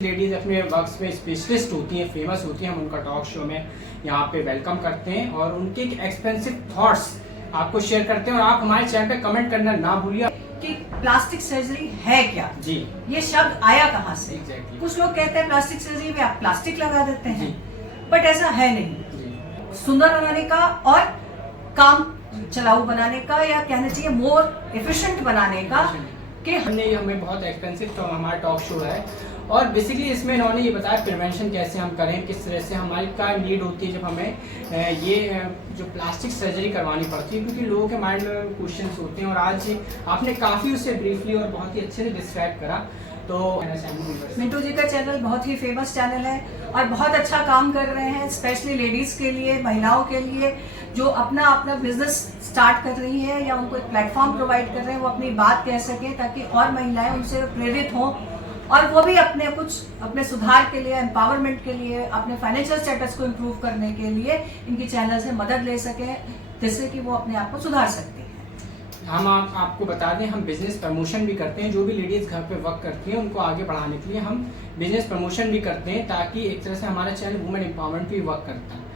Ladies अपने work में specialist होती हैं, फेमस होती हैं, हम उनका टॉक शो में यहाँ पे वेलकम करते हैं और उनके एक्सपेंसिव थॉट्स आपको शेयर करते हैं। और आप हमारे चैनल पे कमेंट करना ना भूलिए कि प्लास्टिक सर्जरी है क्या जी। ये शब्द आया कहाँ से? Exactly. कुछ लोग कहते हैं प्लास्टिक सर्जरी में आप प्लास्टिक लगा देते हैं, बट ऐसा है नहीं जी। सुंदर बनाने का और काम चलाऊ बनाने का, या कहना चाहिए मोर एफिशिएंट बनाने का कि हमें बहुत एक्सपेंसिव तो हमारा टॉक शो है और बेसिकली इसमें इन्होंने ये बताया प्रिवेंशन कैसे हम करें, किस तरह से हमारी का नीड होती है जब हमें ये जो प्लास्टिक सर्जरी करवानी पड़ती है, क्योंकि लोगों के माइंड में क्वेश्चंस होते हैं और आज आपने काफ़ी उसे ब्रीफली और बहुत ही अच्छे से डिस्क्राइब करा। तो मिंटू जी का चैनल बहुत ही फेमस चैनल है और बहुत अच्छा काम कर रहे हैं, स्पेशली लेडीज के लिए, महिलाओं के लिए जो अपना बिजनेस स्टार्ट कर रही है या उनको एक प्लेटफॉर्म प्रोवाइड कर रहे हैं, वो अपनी बात कह सकें ताकि और महिलाएं उनसे प्रेरित हों और वो भी अपने सुधार के लिए, एम्पावरमेंट के लिए, अपने फाइनेंशियल स्टेटस को इम्प्रूव करने के लिए इनकी चैनल से मदद ले सके, जिससे कि वो अपने आप को सुधार सकती है। हम आपको बता दें, हम बिजनेस प्रमोशन भी करते हैं। जो भी लेडीज घर पे वर्क करती हैं उनको आगे बढ़ाने के लिए हम बिजनेस प्रमोशन भी करते हैं, ताकि एक तरह से हमारा चैनल वुमेन एम्पावरमेंट भी वर्क करता है।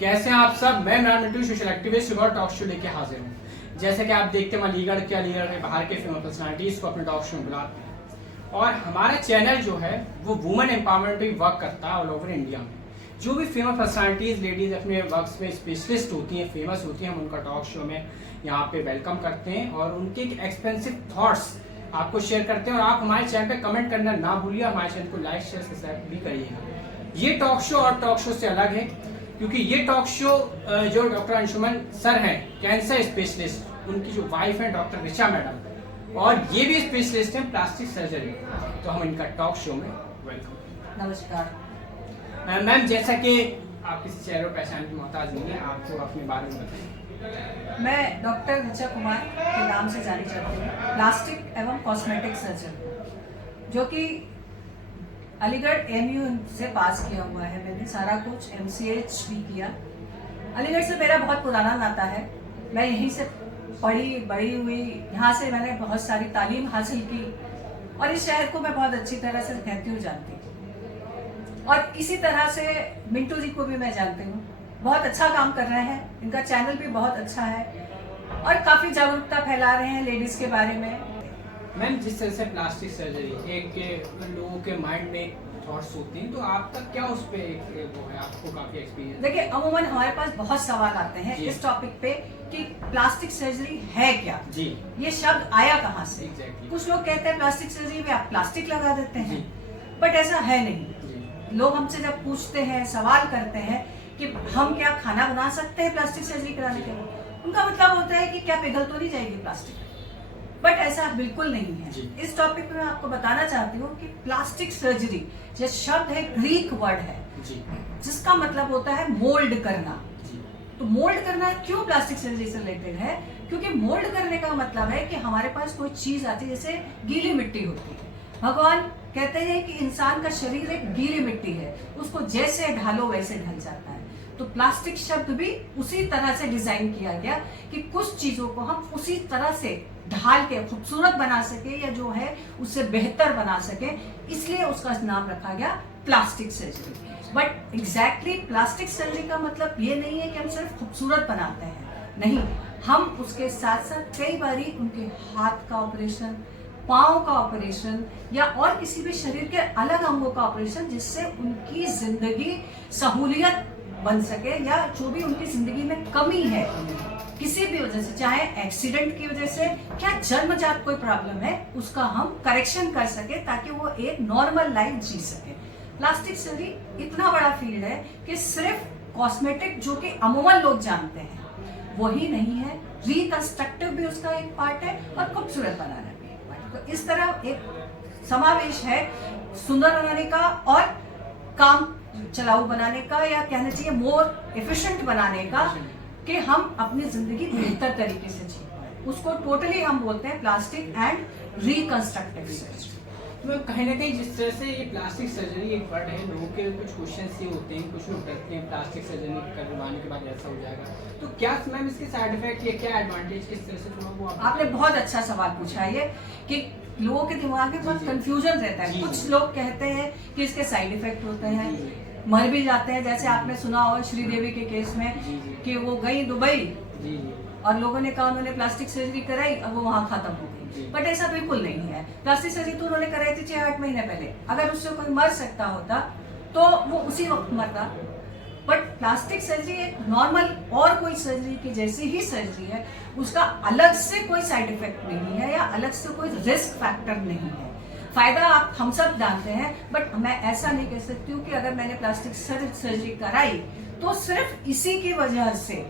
कैसे हैं आप सब? मैं मिंटू सोशल एक्टिविस्ट और टॉक शो लेके हाजिर हूँ। जैसे कि आप देखते हैं अलीगढ़ के बाहर के फेमस पर्सनालिटीज को अपने टॉक शो में बुलाते हैं और हमारा चैनल जो है वो वुमेन एम्पावरमेंट पे वर्क करता है ऑल ओवर इंडिया में। जो भी फेमस पर्सनालिटीज लेडीज अपने वर्क में स्पेशलिस्ट होती हैं, फेमस होती हैं, हम उनका टॉक शो में यहाँ पे वेलकम करते हैं और उनके एक्सपेंसिव थॉट्स आपको शेयर करते हैं। और आप हमारे चैनल पे कमेंट करना ना भूलिए, हमारे चैनल को लाइक शेयर सब्सक्राइब भी करिएगा। ये टॉक शो और टॉक शो से अलग है क्योंकि ये टॉक शो जो डॉक्टर अंशुमन सर हैं, कैंसर स्पेशलिस्ट, उनकी जो वाइफ है डॉक्टर ऋचा मैडम, और ये भी स्पेशलिस्ट हैं प्लास्टिक सर्जरी। तो हम इनका टॉक शो में वेलकम। नमस्कार मैम, जैसा कि आप किसी चेहरे पहचान की मोहताज नहीं है, आपको अपने बारे में बताएं। मैं डॉक्टर ऋचा कुमार के नाम से जानी जाती हूँ, प्लास्टिक एवं कॉस्मेटिक सर्जन, जो कि अलीगढ़ एमयू से पास किया हुआ है। मैंने सारा कुछ MCH भी किया। अलीगढ़ से मेरा बहुत पुराना नाता है, मैं यहीं से पढ़ी बड़ी हुई, यहाँ से मैंने बहुत सारी तालीम हासिल की और इस शहर को मैं बहुत अच्छी तरह से कहती हूँ, जानती हूँ। और इसी तरह से मिंटू जी को भी मैं जानती हूँ, बहुत अच्छा काम कर रहे हैं, इनका चैनल भी बहुत अच्छा है और काफी जागरूकता फैला रहे हैं लेडीज के बारे में। मैम, जिस तरह से प्लास्टिक सर्जरी एक लोगों के माइंड में थॉट्स होते हैं, तो आपका क्या उस पे वो है, आपको काफी एक्सपीरियंस? देखिए, अमूमन हमारे पास बहुत सवाल आते हैं इस टॉपिक पे कि प्लास्टिक सर्जरी है क्या जी। ये शब्द आया कहाँ से? Exactly. कुछ लोग कहते हैं प्लास्टिक सर्जरी में आप प्लास्टिक लगा देते हैं, बट ऐसा है नहीं। लोग हमसे जब पूछते हैं, सवाल करते हैं कि हम क्या खाना बना सकते हैं प्लास्टिक सर्जरी कराने के बाद, उनका मतलब होता है कि क्या पिघल तो नहीं जाएगी प्लास्टिक, बट ऐसा बिल्कुल नहीं है। इस टॉपिक पे मैं आपको बताना चाहती हूँ कि प्लास्टिक सर्जरी जो शब्द है, ग्रीक वर्ड है जिसका मतलब होता है मोल्ड करना। तो मोल्ड करना क्यों प्लास्टिक सर्जरी से रिलेटेड है? क्योंकि मोल्ड करने का मतलब है कि हमारे पास कोई चीज आती है, जैसे गीली मिट्टी होती है। भगवान कहते हैं कि इंसान का शरीर एक गीली मिट्टी है, उसको जैसे ढालो वैसे ढल जाता है। तो प्लास्टिक शब्द भी उसी तरह से डिजाइन किया गया कि कुछ चीजों को हम उसी तरह से ढाल के खूबसूरत बना सके या जो है उससे बेहतर बना सके, इसलिए उसका नाम रखा गया plastic surgery. But exactly plastic surgery का मतलब ये नहीं है कि हम सिर्फ खूबसूरत बनाते हैं, नहीं, हम उसके साथ साथ कई बारी उनके हाथ का ऑपरेशन, पाँव का ऑपरेशन या और किसी भी शरीर के अलग अंगों का ऑपरेशन, जिससे उनकी जिंदगी सहूलियत बन सके या जो भी उनकी जिंदगी में कमी है किसी भी वजह से, चाहे एक्सीडेंट की वजह से, क्या जन्मजात कोई प्रॉब्लम है, उसका हम करेक्शन कर सके ताकि वो एक नॉर्मल लाइफ जी सके। प्लास्टिक सर्जरी इतना बड़ा फील्ड है कि सिर्फ कॉस्मेटिक जो कि अमूमन लोग जानते हैं वही नहीं है, रिकंस्ट्रक्टिव भी उसका एक पार्ट है और खूबसूरत बनाना भी एक पार्ट। तो इस तरह एक समावेश है सुंदर बनाने का और काम चलाऊ बनाने का, या कहना चाहिए मोर एफिशिएंट बनाने का, कि हम अपनी जिंदगी बेहतर तरीके से जी पाए। उसको टोटली हम बोलते हैं प्लास्टिक एंड रिकंस्ट्रक्टिव सर्जरी। तो कहीं ना कहीं जिस तरह से ये प्लास्टिक सर्जरी एक वर्ड है, लोगों के कुछ क्वेश्चन ये होते हैं, कुछ लोग डरते हैं प्लास्टिक सर्जरी करवाने के बाद ऐसा हो जाएगा, तो क्या मैम इसके साइड इफेक्ट या क्या एडवांटेज, किस तरह से थोड़ा वो आपने बहुत अच्छा सवाल पूछा है ये, कि लोगों के दिमाग में बहुत कंफ्यूजन रहता है। कुछ लोग कहते हैं कि इसके साइड इफेक्ट होते हैं, मर भी जाते हैं, जैसे आपने सुना हो श्रीदेवी के केस में कि वो गई दुबई और लोगों ने कहा उन्होंने प्लास्टिक सर्जरी कराई और वो वहां खत्म हो गई। बट ऐसा बिल्कुल नहीं है। प्लास्टिक सर्जरी तो उन्होंने कराई थी 6-8 महीने पहले। अगर उससे कोई मर सकता होता तो वो उसी वक्त मरता। बट प्लास्टिक सर्जरी एक नॉर्मल और कोई सर्जरी की जैसी ही सर्जरी है, उसका अलग से कोई साइड इफेक्ट नहीं है या अलग से कोई रिस्क फैक्टर नहीं है। फायदा आप हम सब जानते हैं, बट मैं ऐसा नहीं कह सकती हूँ कि अगर मैंने प्लास्टिक सर्जरी कराई तो सिर्फ इसी की वजह से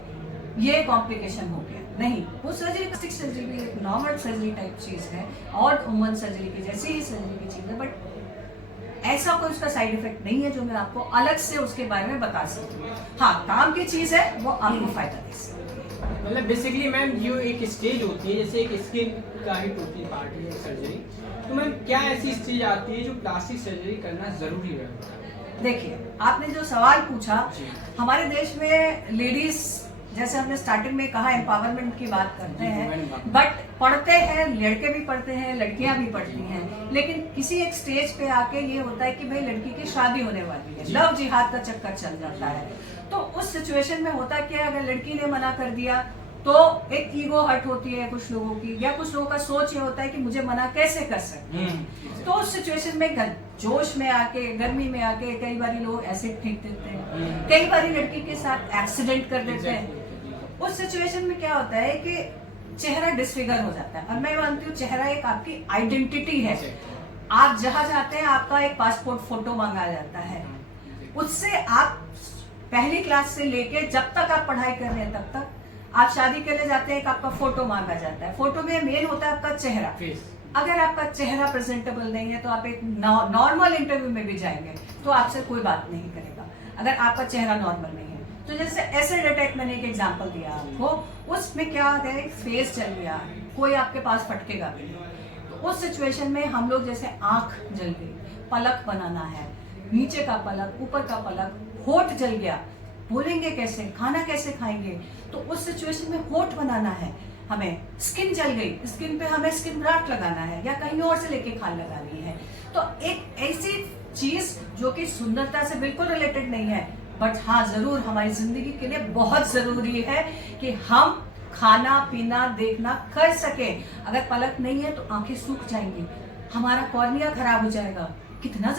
ये कॉम्प्लिकेशन हो गया। नहीं, वो सर्जरी प्लास्टिक सर्जरी भी एक नॉर्मल सर्जरी टाइप चीज है और वुमन सर्जरी की जैसी ही सर्जरी की चीज है, बट ऐसा कोई उसका साइड इफेक्ट नहीं है जो मैं आपको अलग से उसके बारे में बता सकती हूँ। हाँ, काम की चीज है, वो आपको फायदा दे सकती है। मतलब बेसिकली मैम जो एक स्टेज होती है, जैसे एक स्किन का ही टोटली पार्ट है सर्जरी, तो मैम क्या ऐसी स्टेज आती है जो प्लास्टिक सर्जरी करना जरूरी है? देखिए, आपने जो सवाल पूछा, हमारे देश में लेडीज, जैसे हमने स्टार्टिंग में कहा, एम्पावरमेंट की बात करते हैं, बट पढ़ते हैं, लड़के भी पढ़ते हैं, लड़कियां भी पढ़ती हैं, लेकिन किसी एक स्टेज पे आके ये होता है कि भाई लड़की की शादी होने वाली है, लव जिहाद का चक्कर चल जाता है। तो उस सिचुएशन में होता है कि अगर लड़की ने मना कर दिया तो एक ईगो हर्ट होती है कुछ लोगों की, या कुछ लोगों का सोच ये होता है कि मुझे मना कैसे कर सकते हैं। तो उस सिचुएशन में जोश में आके, गर्मी में आके कई बार लोग ऐसे फेंक देते हैं, कई बार लड़की के साथ एक्सीडेंट कर देते हैं। उस सिचुएशन में क्या होता है कि चेहरा डिसफिगर हो जाता है, और मैं मानती हूँ चेहरा एक आपकी आइडेंटिटी है। आप जहाँ जाते हैं आपका एक पासपोर्ट फोटो मांगा जाता है, उससे आप पहली क्लास से लेके जब तक आप पढ़ाई कर रहे हैं तब तक, आप शादी के लिए जाते हैं एक आपका फोटो मांगा जाता है। फोटो में मेन होता है आपका चेहरा। अगर आपका चेहरा प्रेजेंटेबल नहीं है तो आप एक नॉर्मल इंटरव्यू में भी जाएंगे तो आपसे कोई बात नहीं करेगा, अगर आपका चेहरा नॉर्मल नहीं है। तो जैसे एसिड अटैक, मैंने एक एग्जांपल दिया आपको, उसमें क्या होता है, फेस चल गया, कोई आपके पास फटकेगा भी नहीं। तो उस सिचुएशन में हम लोग, जैसे आंख जल गई, पलक बनाना है, नीचे का पलक, ऊपर का पलक, होठ जल गया, बोलेंगे कैसे, खाना कैसे खाएंगे, तो उस सिचुएशन में होठ बनाना है हमें। स्किन जल गई, स्किन पे हमें स्किन ग्राफ्ट लगाना है या कहीं और से लेके खाल लगानी है। तो एक ऐसी चीज जो कि सुंदरता से बिल्कुल रिलेटेड नहीं है, बट हाँ जरूर हमारी जिंदगी के लिए बहुत जरूरी है कि हम खाना पीना देखना कर सके। अगर पलक नहीं है तो आंखें सूख जाएंगी, हमारा कॉर्निया खराब हो जाएगा। कितना